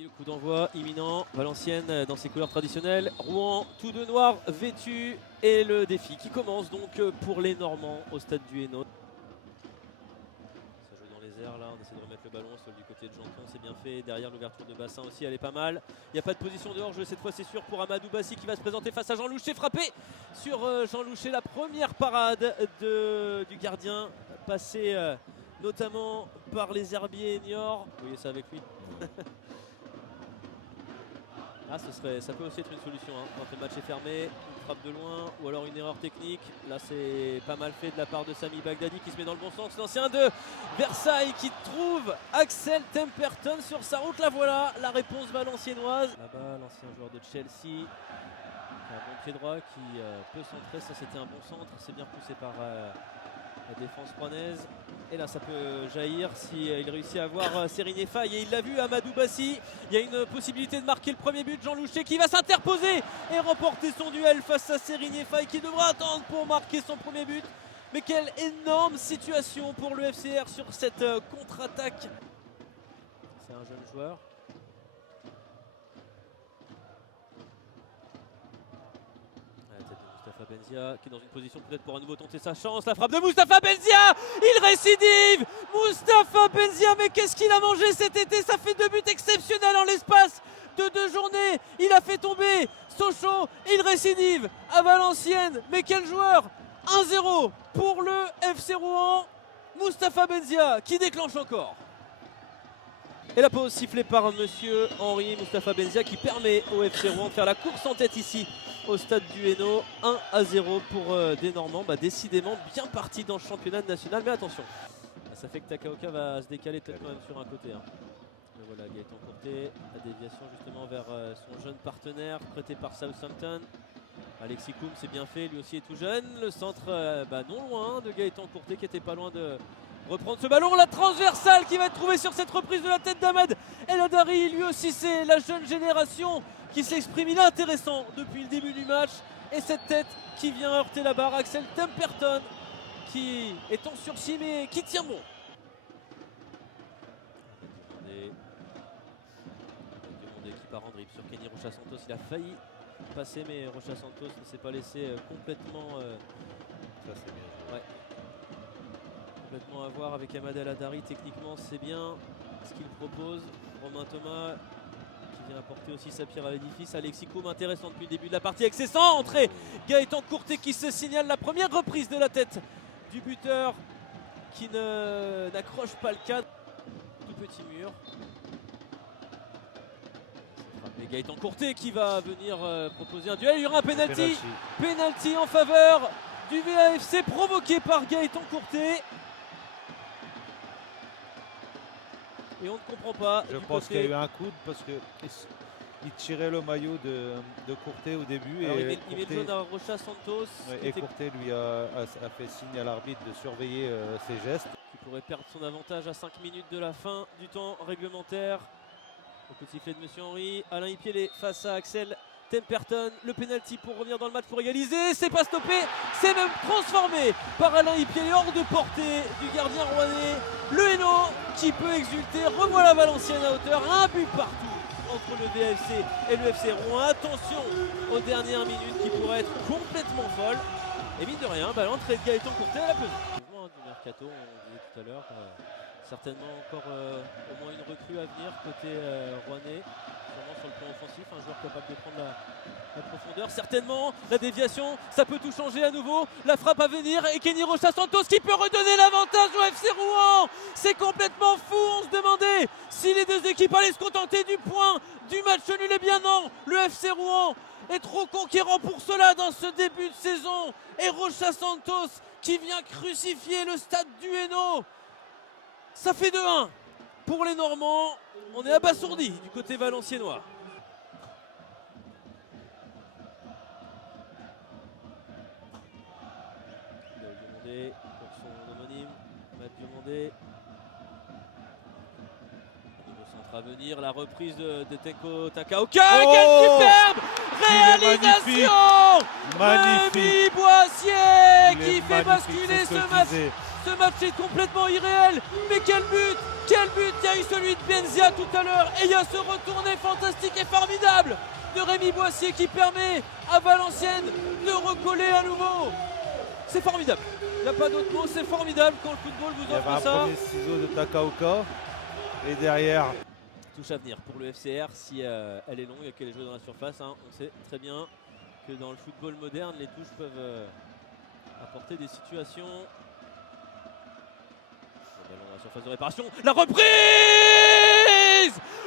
Le coup d'envoi imminent, Valenciennes dans ses couleurs traditionnelles, Rouen tout de noir vêtu et le défi qui commence donc pour les Normands au stade du Hainaut. Ça joue dans les airs là, on essaie de remettre le ballon sur du côté de Janton, c'est bien fait, derrière l'ouverture de bassin aussi elle est pas mal. Il n'y a pas de position de hors-jeu cette fois c'est sûr pour Amadou Bassi qui va se présenter face à Jean Louchet, frappé sur Jean Louchet, la première parade du gardien passée notamment par les herbiers et Niort. Vous voyez ça avec lui. Ah, ça peut aussi être une solution hein, quand le match est fermé, une frappe de loin ou alors une erreur technique. Là c'est pas mal fait de la part de Sami Bagdadi qui se met dans le bon sens. L'ancien de Versailles qui trouve Axel Temperton sur sa route. La voilà, la réponse valenciennoise. Là-bas l'ancien joueur de Chelsea, un bon pied droit qui peut centrer. Ça c'était un bon centre, c'est bien poussé par la défense rouennaise. Et là ça peut jaillir si il réussit à avoir Serigne Faye et il l'a vu, Amadou Bassi. Il y a une possibilité de marquer le premier but. Jean Louchet qui va s'interposer et remporter son duel face à Serigne Faye qui devra attendre pour marquer son premier but. Mais quelle énorme situation pour le FCR sur cette contre-attaque. C'est un jeune joueur. Moustapha Benzia qui est dans une position peut-être pour à nouveau tenter sa chance. La frappe de Moustapha Benzia, il récidive. Moustapha Benzia, mais qu'est-ce qu'il a mangé cet été? Ça fait 2 buts exceptionnels en l'espace de 2 journées. Il a fait tomber Sochaux, il récidive à Valenciennes. Mais quel joueur! 1-0 pour le FC Rouen. Moustapha Benzia qui déclenche encore. Et la pause sifflée par monsieur Henri. Moustapha Benzia qui permet au FC Rouen de faire la course en tête ici au stade du Hainaut. 1-0 pour des Normands. Décidément bien parti dans le championnat national. Mais attention, ça fait que Takaoka va se décaler peut-être quand même sur un côté. Mais voilà, Gaëtan Courté, la déviation justement vers son jeune partenaire prêté par Southampton. Alexis Koum, c'est bien fait, lui aussi est tout jeune. Le centre non loin de Gaëtan Courté qui était pas loin de reprendre ce ballon. La transversale qui va être trouvée sur cette reprise de la tête d'Ahmed El Hadari. Lui aussi c'est la jeune génération qui s'exprime. Il est intéressant depuis le début du match. Et cette tête qui vient heurter la barre. Axel Temperton qui est en sursis mais qui tient bon. Demandé qui part en dribble sur Kenny Rocha Santos. Il a failli passer mais Rocha Santos ne s'est pas laissé complètement ça c'est bien. Ouais. Complètement à voir avec Ahmed El Hadari. Techniquement c'est bien ce qu'il propose. Romain Thomas qui vient apporter aussi sa pierre à l'édifice. Alexis Koum intéressant depuis le début de la partie avec ses centres. Et Gaëtan Courté qui se signale la première reprise de la tête du buteur qui n'accroche pas le cadre. Tout petit mur. Et Gaëtan Courté qui va venir proposer un duel. Il y aura un penalty en faveur du VAFC provoqué par Gaëtan Courté. Et on ne comprend pas. Je pense qu'il y a eu un coude parce qu'il tirait le maillot de Courté au début. Alors et il met le jaune à Rocha Santos. Et Courté lui a fait signe à l'arbitre de surveiller ses gestes. Qui pourrait perdre son avantage à 5 minutes de la fin du temps réglementaire. Au coup de sifflet de monsieur Henri. Alain Ipiélé face à Axel Temperton. Le penalty pour revenir dans le match pour égaliser. C'est pas stoppé. C'est même transformé par Alain Ipiélé hors de portée du gardien rouennais. Le Hainaut qui peut exulter. Revoilà Valenciennes à hauteur. Un but partout entre le VFC et le FC Rouen. Attention aux dernières minutes qui pourraient être complètement folles. Et mine de rien, l'entrée de Gaëtan Courté à la pesée. Du mercato, on disait tout à l'heure. Certainement encore au moins une recrue à venir côté rouennais, sûrement sur le plan offensif, un joueur capable de prendre la profondeur. Certainement la déviation, ça peut tout changer à nouveau. La frappe à venir et Kenny Rocha Santos qui peut redonner l'avantage au FC Rouen. C'est complètement fou, on se demandait si les deux équipes allaient se contenter du point, du match nul. Eh bien non, le FC Rouen est trop conquérant pour cela dans ce début de saison. Et Rocha Santos qui vient crucifier le stade du Hainaut. Ça fait 2-1 pour les Normands. On est abasourdi du côté valenciennois. Il a demandé pour son homonyme, Mathieu Mondé. Un nouveau centre à venir, la reprise de Teko Takaoka. Oh, quelle superbe réalisation! Magnifique. Boissier qui fait basculer ce ce match est complètement irréel. Mais quel but! Quel but! Il y a eu celui de Benzia tout à l'heure. Et il y a ce retourné fantastique et formidable de Rémi Boissier qui permet à Valenciennes de recoller à nouveau. C'est formidable. Il n'y a pas d'autre mot, c'est formidable quand le football vous Il y avait offre un ça. premier ciseau de Takaoka. Et derrière, Touche à venir pour le FCR si elle est longue et qu'elle est jouée dans la surface. Hein. On sait très bien que dans le football moderne, les touches peuvent apporter des situations. Le ballon dans la surface de réparation. La reprise!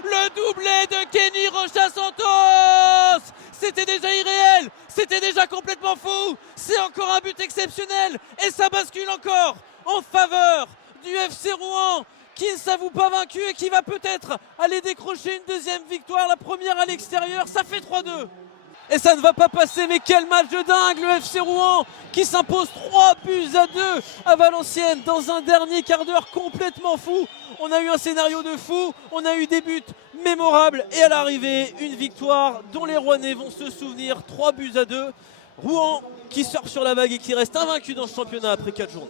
Le doublé de Kenny Rocha Santos! C'était déjà irréel, c'était déjà complètement fou. C'est encore un but exceptionnel et ça bascule encore en faveur du FC Rouen, qui ne s'avoue pas vaincu et qui va peut-être aller décrocher une deuxième victoire. La première à l'extérieur, ça fait 3-2. Et ça ne va pas passer, mais quel match de dingue, le FC Rouen qui s'impose 3-2 à Valenciennes dans un dernier quart d'heure complètement fou. On a eu un scénario de fou, on a eu des buts mémorables et à l'arrivée, une victoire dont les Rouennais vont se souvenir, 3-2. Rouen qui sort sur la vague et qui reste invaincu dans ce championnat après 4 journées.